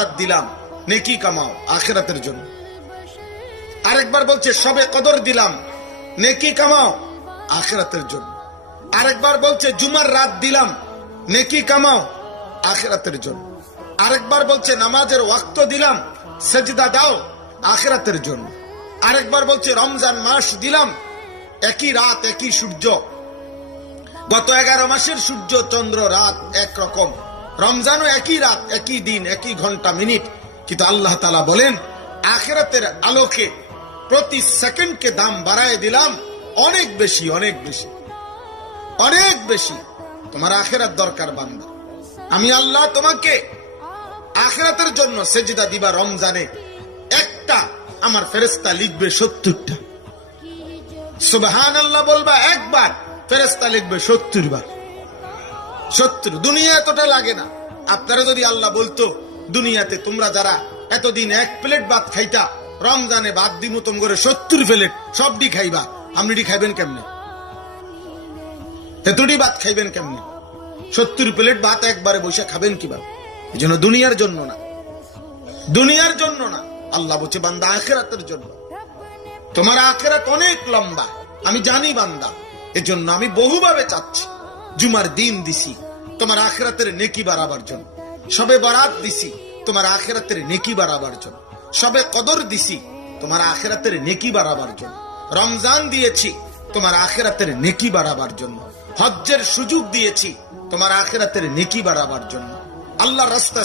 রাত দিলাম, নেকি কামাও আখিরাতের জন্য। আরেকবার বলছে শবে কদর দিলাম, নেকি কামাও আখিরাতের জন্য। আরেকবার বলছে জুমার রাত দিলাম, নেকি কামাও আখিরাতের জন্য। আরেকবার বলছে নামাজের ওয়াক্ত দিলাম, সেজদা দাও আখিরাতের জন্য। আরেকবার বলছে রমজান মাস দিলাম, একই রাত একই সূর্য, গত 11 মাসের সূর্য চন্দ্র রাত একরকম, রমজানও একই রাত একই দিন একই ঘন্টা মিনিট, কিন্তু আল্লাহ তাআলা বলেন আখিরাতের আলোকে প্রতি সেকেন্ডকে দাম বাড়ায় দিলাম অনেক বেশি, অনেক বেশি, অনেক বেশি। তোমার আখিরাত দরকার বান্দা, আমি আল্লাহ তোমাকে আখিরাতের জন্য সেজদা দিবা রমজানে, একটা আমার ফেরেশতা লিখবে 70টা। সুবহানাল্লাহ বলবা একবার, ফেরেশতা লিখবে 70 বার। 70। দুনিয়া এতটা লাগে না। আপনারা যদি আল্লাহ বলতো দুনিয়াতে তোমরা যারা এতদিন 1 প্লেট ভাত খাইতা, রমজানে ভাত দিমু তোম করে 70 প্লেট, সবডি খাইবা, আপনি খাইবেন কেমনে? এতটি ভাত খাইবেন কেমনে? 70 প্লেট ভাত একবারে বসে খাবেন কিভাবে? এই জন্য দুনিয়ার জন্য না, দুনিয়ার জন্য না। আল্লাহ বলছে বান্দা আখিরাতের জন্য। তোমার আখিরাত অনেক লম্বা, আমি জানি বান্দা, এজন্য আমি বহুভাবে চাচ্ছি। জুমার দিন দিছি তোমার আখিরাতের নেকি বাড়াবার জন্য, শবে বরাত দিছি তোমার আখিরাতের নেকি বাড়াবার জন্য, শবে কদর দিছি তোমার আখিরাতের নেকি বাড়াবার জন্য, রমজান দিয়েছি তোমার আখিরাতের নেকি বাড়াবার জন্য, হজ্জের সুযোগ দিয়েছি তোমার আখিরাতের নেকি বাড়াবার জন্য, আল্লাহর রাস্তা